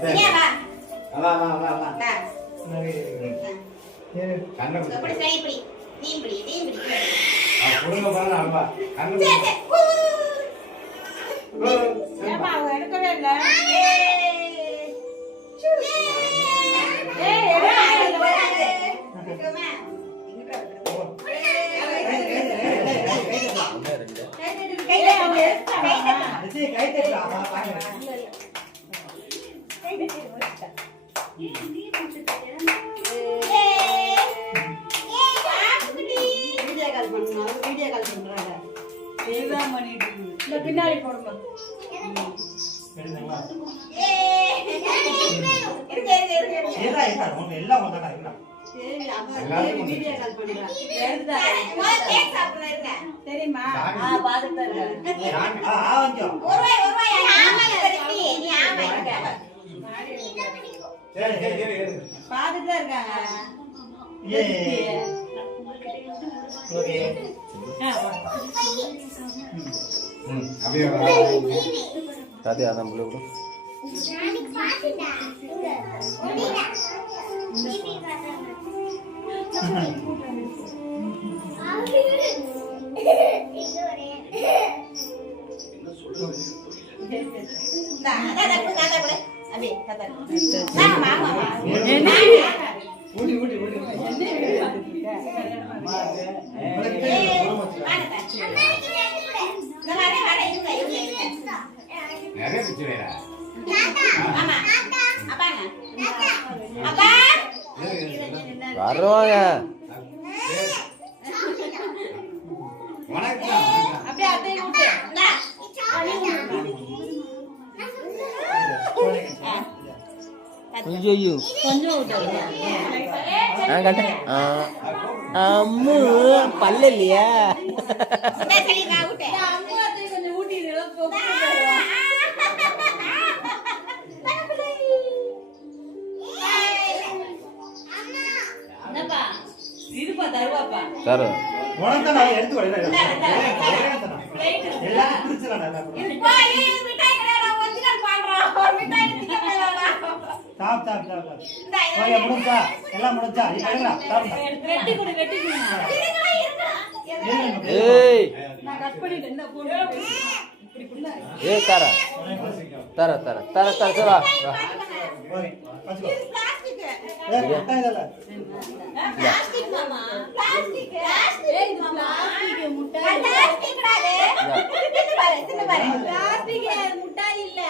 வா வா வா வா கண்ணை அப்படி சை இப்படி நீ இப்படி புடுங்க பாரு அல்வா கண்ணை ஏமா அவ எடுக்கவே இல்ல பின்னாடி போடுங்க தெரியுமா பாத்துட்டு இருக்காங்க tadi ada belum வருவாங்க ஐயோ அம்மு பல்ல இல்லையா தரும் ஏய் தர தர தர தர தர தர பிளாஸ்டிக் மாமா பிளாஸ்டிக் ஏய் இது பிளாஸ்டிக் முட்டாய் பிளாஸ்டிக் டா இது பாரு பிளாஸ்டிக் முட்டாய் இல்ல